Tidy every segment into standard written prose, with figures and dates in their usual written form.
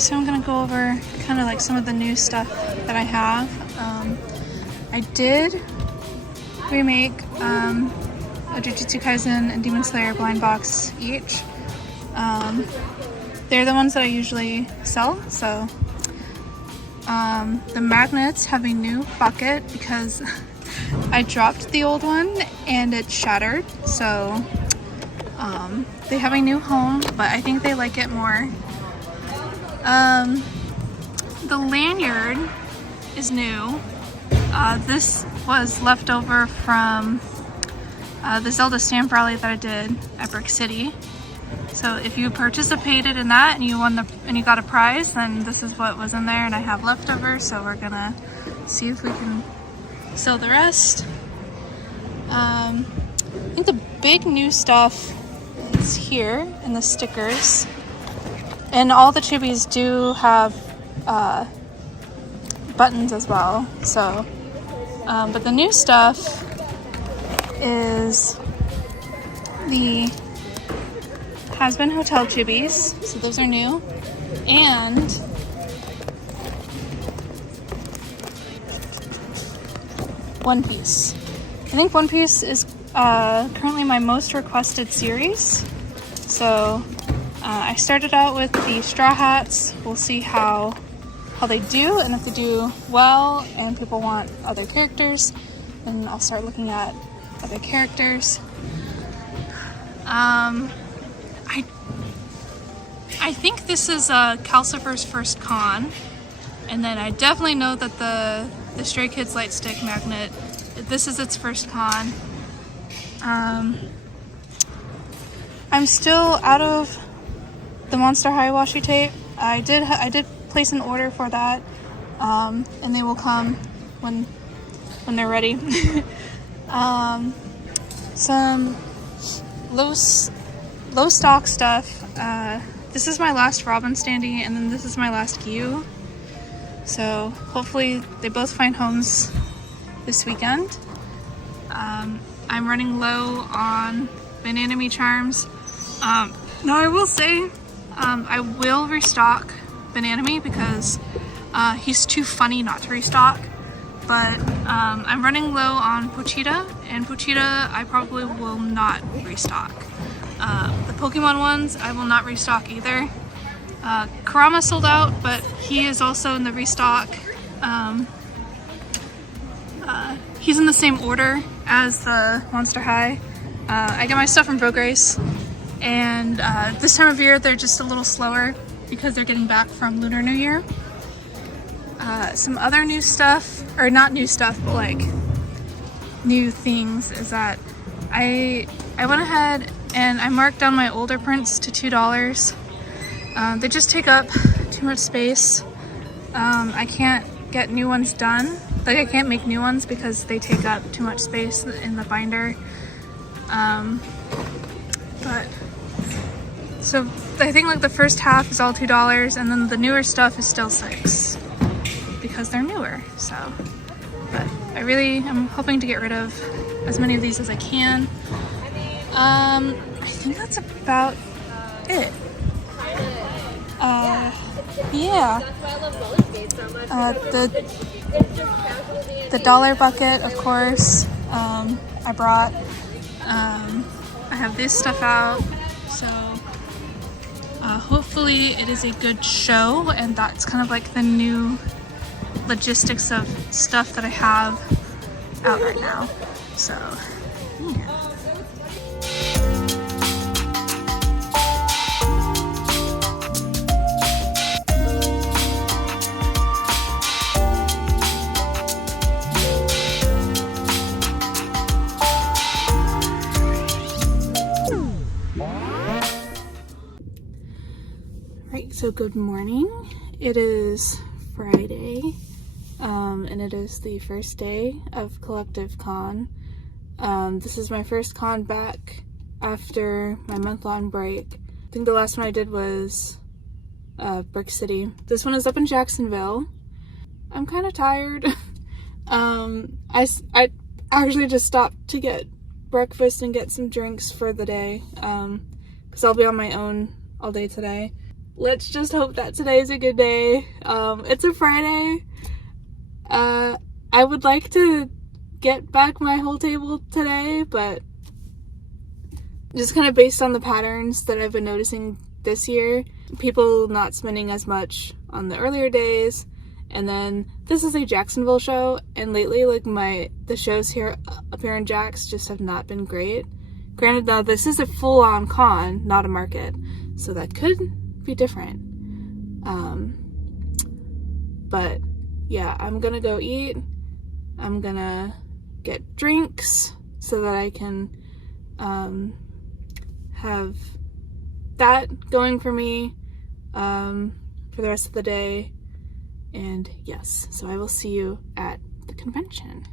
So I'm gonna go over kind of like some of the new stuff that I have. I did remake a Jujutsu Kaisen and Demon Slayer blind box each. They're the ones that I usually sell, so the magnets have a new bucket because I dropped the old one and it shattered, so they have a new home, but I think they like it more. The lanyard is new. This was left over from the Zelda stamp rally that I did at Brick City. So if you participated in that and you won and you got a prize, then this is what was in there, and I have leftovers, so we're gonna see if we can sell the rest. I think the big new stuff is here in the stickers, and all the chibis do have buttons as well. So, but the new stuff is the Has-Been Hotel chibis, so those are new, and One Piece. I think One Piece is currently my most requested series, so I started out with the Straw Hats. We'll see how they do, and if they do well and people want other characters, then I'll start looking at other characters. I think this is Calcifer's first con, and then I definitely know that the Stray Kids Light Stick magnet, this is its first con. I'm still out of the Monster High washi tape. I did place an order for that, and they will come when they're ready. Some low stock stuff. This is my last Robin standee, and then this is my last Gyu. So hopefully they both find homes this weekend. I'm running low on Bananami charms. Now I will say I will restock Bananami because he's too funny not to restock. But I'm running low on Pochita, and Pochita I probably will not restock. The Pokemon ones I will not restock either. Kurama sold out, but he is also in the restock. He's in the same order as the Monster High. I get my stuff from Bograce, and this time of year they're just a little slower because they're getting back from Lunar New Year. Some other new stuff, or not new stuff, but like new things, is that I went ahead and I marked down my older prints to $2. They just take up too much space. I can't get new ones done. Like, I can't make new ones because they take up too much space in the binder. But so I think like the first half is all $2, and then the newer stuff is still $6 because they're newer. So, but I'm hoping to get rid of as many of these as I can. I think that's about it. Yeah. The dollar bucket, of course, I brought. I have this stuff out, so hopefully it is a good show, and that's kind of like the new logistics of stuff that I have out right now. So, yeah. So good morning. It is Friday, and it is the first day of Collective Con. This is my first con back after my month-long break. I think the last one I did was Brick City. This one is up in Jacksonville. I'm kind of tired. I actually just stopped to get breakfast and get some drinks for the day, because I'll be on my own all day today. let's just hope that today is a good day. It's a Friday. I would like to get back my whole table today, but just kind of based on the patterns that I've been noticing this year, people not spending as much on the earlier days, and then this is a Jacksonville show, and lately like the shows here up here in Jax just have not been great. Granted though, this is a full-on con, not a market, so that could be different. But yeah, I'm gonna go eat. I'm gonna get drinks so that I can have that going for me for the rest of the day. And yes, so I will see you at the convention.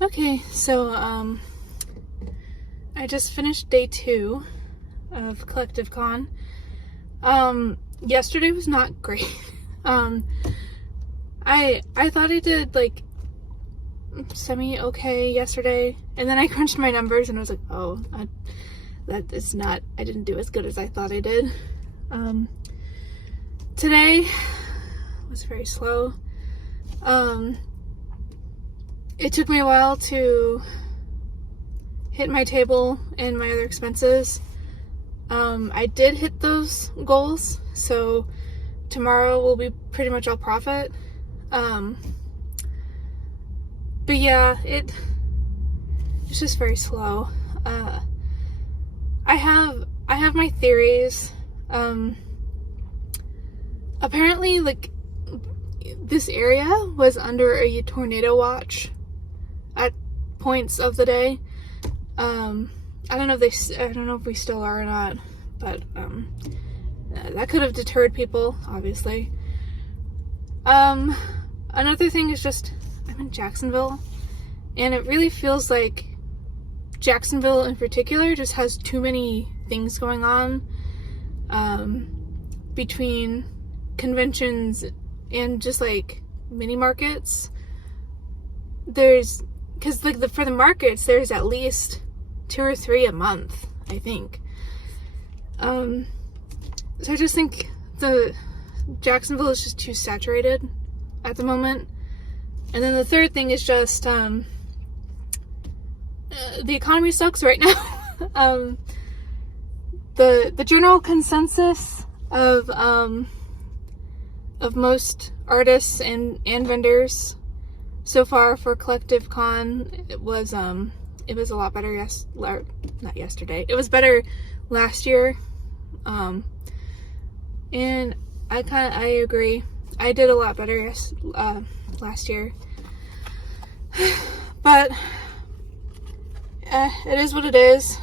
Okay, so I just finished day 2 of Collective Con. Yesterday was not great. I thought I did like semi-okay yesterday, and then I crunched my numbers and I was like, oh, I didn't do as good as I thought I did. Today was very slow. It took me a while to hit my table and my other expenses. I did hit those goals, so tomorrow will be pretty much all profit. But yeah, it's just very slow. I have my theories. Apparently, like, this area was under a tornado watch at points of the day. I don't know if we still are or not, but that could have deterred people, obviously. Another thing is just I'm in Jacksonville, and it really feels like Jacksonville in particular just has too many things going on between conventions and just like mini markets. Because like for the markets, there's at least 2 or 3 a month, I think. So I just think the Jacksonville is just too saturated at the moment. And then the third thing is just the economy sucks right now. The general consensus of most artists and vendors so far for Collective Con, it was a lot better not yesterday. It was better last year. And I agree. I did a lot better last year. But it is what it is.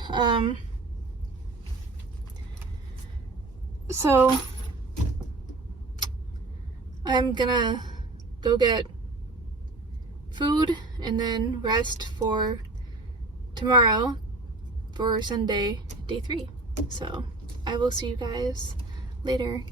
So I'm gonna go get food and then rest for tomorrow for Sunday, day 3. So I will see you guys later.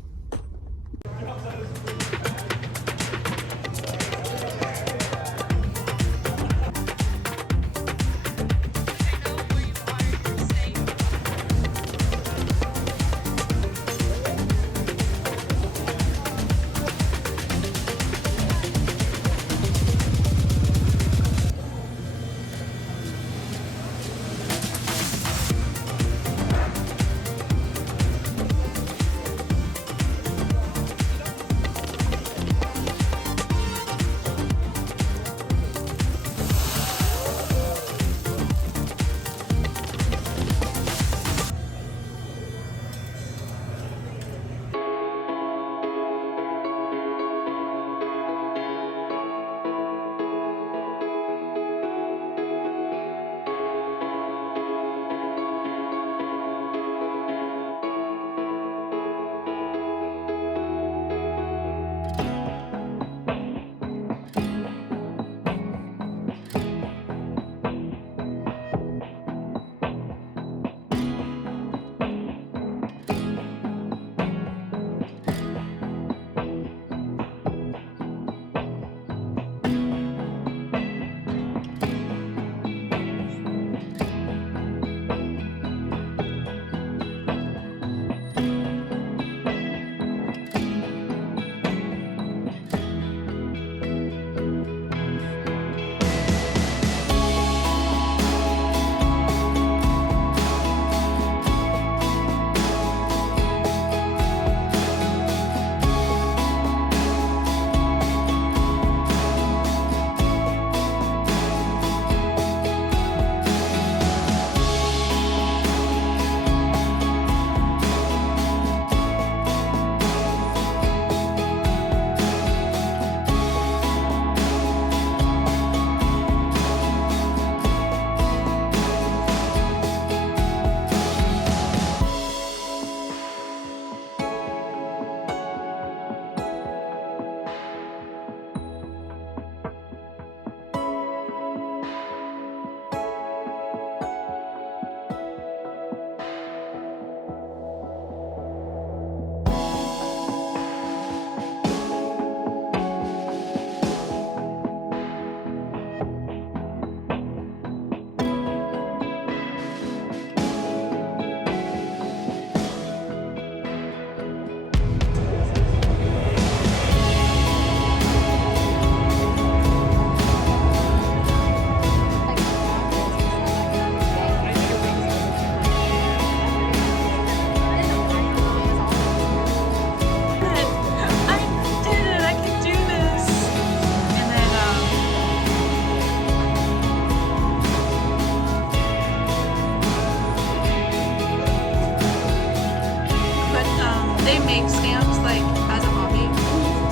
They make stamps like as a hobby,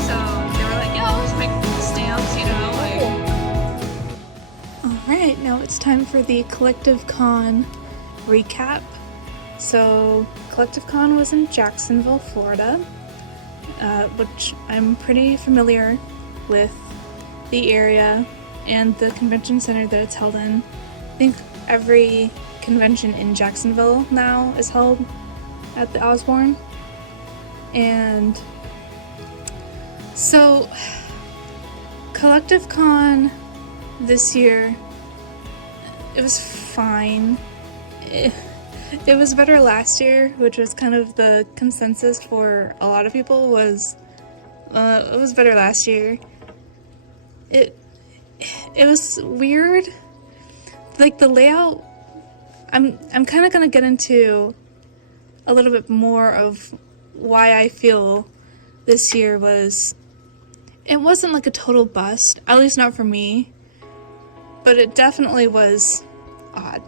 so they were like, yeah, let's make stamps, you know, like. Alright, now it's time for the Collective Con recap. So Collective Con was in Jacksonville, Florida, which I'm pretty familiar with the area and the convention center that it's held in. I think every convention in Jacksonville now is held at the Osborne. And so Collective Con this year, it was fine. It was better last year, which was kind of the consensus for a lot of people, was it was better last year. It was weird. Like the layout, I'm kind of gonna get into a little bit more of why I feel this year it wasn't like a total bust, at least not for me, but it definitely was odd.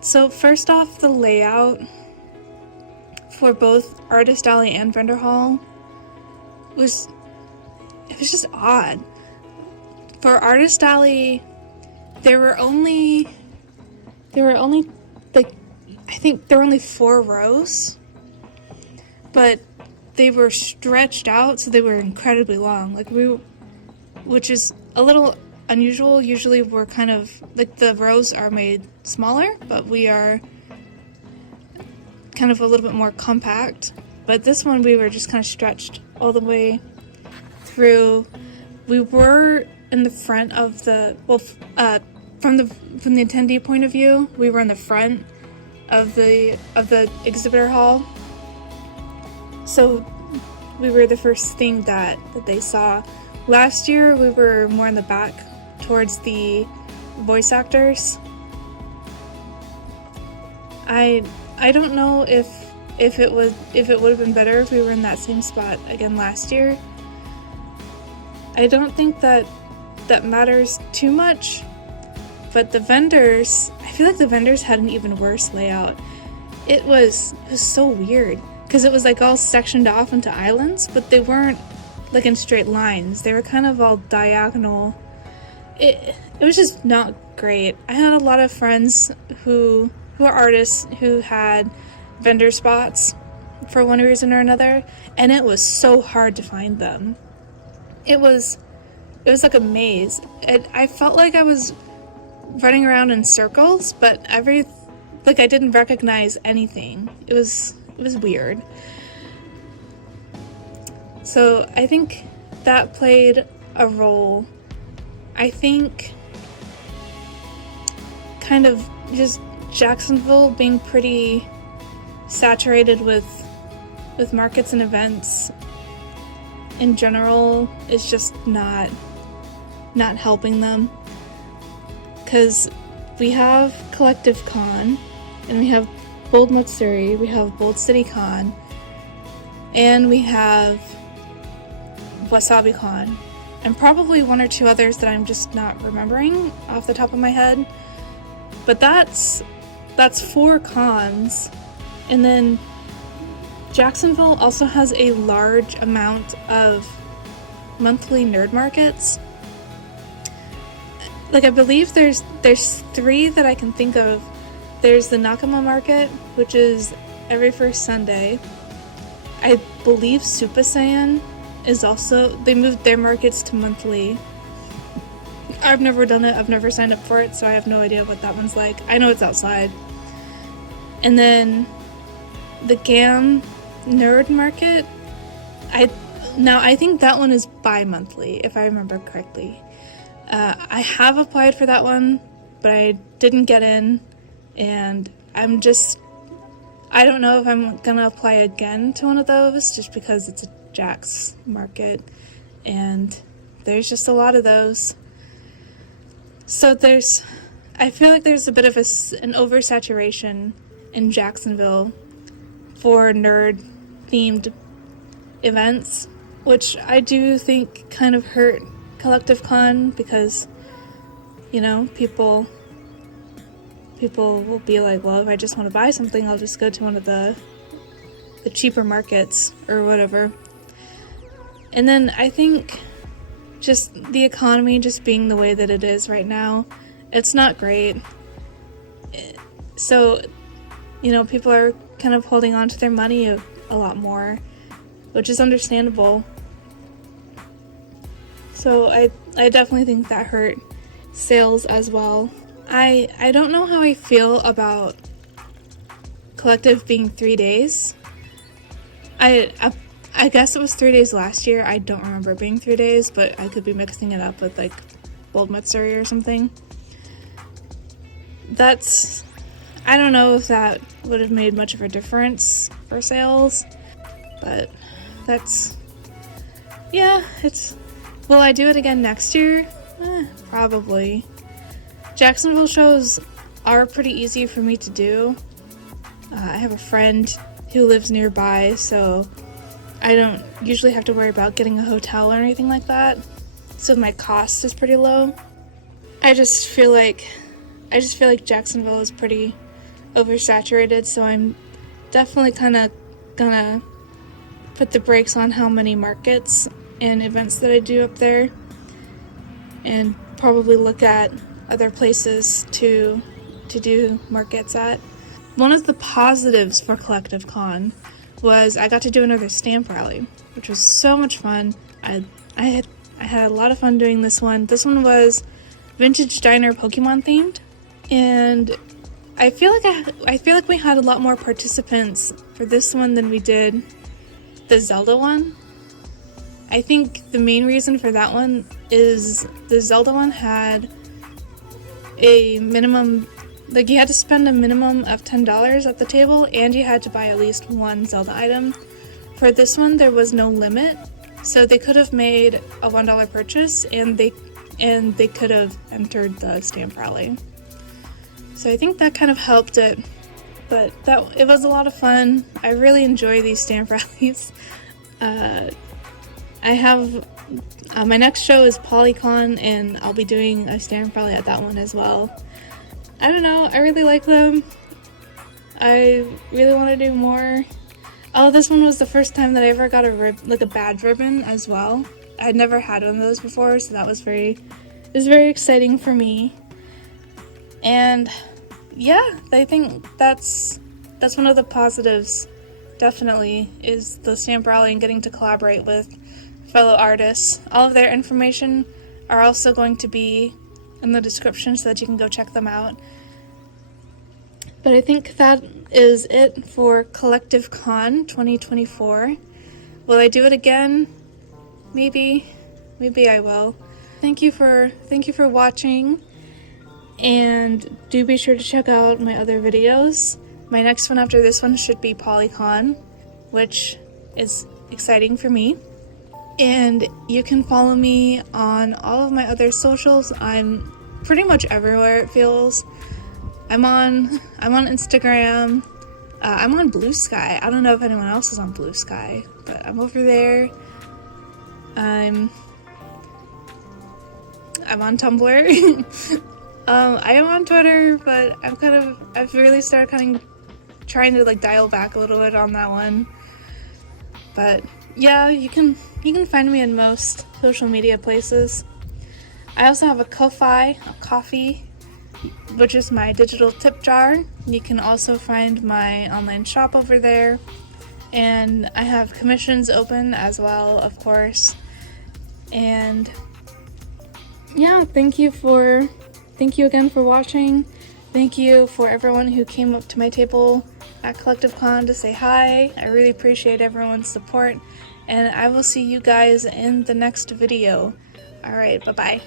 So first off, the layout for both Artist Alley and Vendor Hall was just odd. For Artist Alley, there were only like, I think there were only 4 rows, but they were stretched out, so they were incredibly long. Which is a little unusual. Usually we're kind of, like, the rows are made smaller, but we are kind of a little bit more compact. But this one, we were just kind of stretched all the way through. We were in the front of from the attendee point of view, we were in the front of the exhibitor hall. So we were the first thing that they saw. Last year we were more in the back towards the voice actors. I don't know if it would have been better if we were in that same spot again last year. I don't think that matters too much, but the vendors, I feel like the vendors had an even worse layout. It was so weird, because it was like all sectioned off into islands, but they weren't like in straight lines. They were kind of all diagonal. It was just not great. I had a lot of friends who are artists who had vendor spots for one reason or another, and it was so hard to find them. It was like a maze. I felt like I was running around in circles, but I didn't recognize anything. It was weird. So I think that played a role. I think kind of just Jacksonville being pretty saturated with markets and events in general is just not helping them, because we have Collective Con and we have Bold Matsuri, we have Bold City Con, and we have Wasabi Con, and probably 1 or 2 others that I'm just not remembering off the top of my head. But that's 4 cons. And then Jacksonville also has a large amount of monthly nerd markets. Like, I believe there's 3 that I can think of. There's the Nakama Market, which is every first Sunday. I believe Super Saiyan is also, they moved their markets to monthly. I've never done it, I've never signed up for it, so I have no idea what that one's like. I know it's outside. And then the GAM Nerd Market, I think that one is bi-monthly, if I remember correctly. I have applied for that one, but I didn't get in, and I don't know if I'm gonna apply again to one of those, just because it's a Jack's market, and there's just a lot of those. So I feel like there's a bit of an oversaturation in Jacksonville for nerd-themed events, which I do think kind of hurt Collective Con, because, you know, people will be like, well, if I just want to buy something, I'll just go to one of the cheaper markets or whatever. And then I think just the economy just being the way that it is right now, it's not great. So, you know, people are kind of holding on to their money a lot more, which is understandable. So I definitely think that hurt sales as well. I don't know how I feel about Collective being 3 days. I guess it was 3 days last year. I don't remember it being 3 days, but I could be mixing it up with like Bold Mystery or something. I don't know if that would have made much of a difference for sales, but will I do it again next year? Probably. Jacksonville shows are pretty easy for me to do. I have a friend who lives nearby, so I don't usually have to worry about getting a hotel or anything like that, so my cost is pretty low. I just feel like Jacksonville is pretty oversaturated, so I'm definitely kind of gonna put the brakes on how many markets and events that I do up there, and probably look at other places to do markets at. One of the positives for Collective Con was I got to do another stamp rally, which was so much fun. I had a lot of fun doing this one. This one was Vintage Diner Pokemon themed, and I feel like we had a lot more participants for this one than we did the Zelda one. I think the main reason for that one is the Zelda one had a minimum, like you had to spend a minimum of $10 at the table, and you had to buy at least one Zelda item. For this one, there was no limit, so they could have made a $1 purchase, and they could have entered the stamp rally. So I think that kind of helped it, but it was a lot of fun. I really enjoy these stamp rallies. I have my next show is Polycon, and I'll be doing a stamp rally at that one as well. I don't know, I really like them. I really want to do more. Oh, this one was the first time that I ever got a badge ribbon as well. I had never had one of those before, so that was very exciting for me. And yeah, I think that's one of the positives, definitely, is the stamp rally and getting to collaborate with fellow artists. All of their information are also going to be in the description so that you can go check them out. But I think that is it for Collective Con 2024. Will I do it again? Maybe I will. Thank you for watching, and do be sure to check out my other videos. My next one after this one should be Polycon, which is exciting for me. And you can follow me on all of my other socials. I'm pretty much everywhere, it feels. I'm on Instagram. I'm on Blue Sky. I don't know if anyone else is on Blue Sky, but I'm over there. I'm on Tumblr. I am on Twitter, but I've really started trying to like dial back a little bit on that one. But yeah, you can find me in most social media places. I also have a Ko-fi, a coffee, which is my digital tip jar. You can also find my online shop over there, and I have commissions open as well, of course. And yeah, thank you again for watching. Thank you for everyone who came up to my table at Collective Con to say hi. I really appreciate everyone's support, and I will see you guys in the next video. Alright, bye-bye.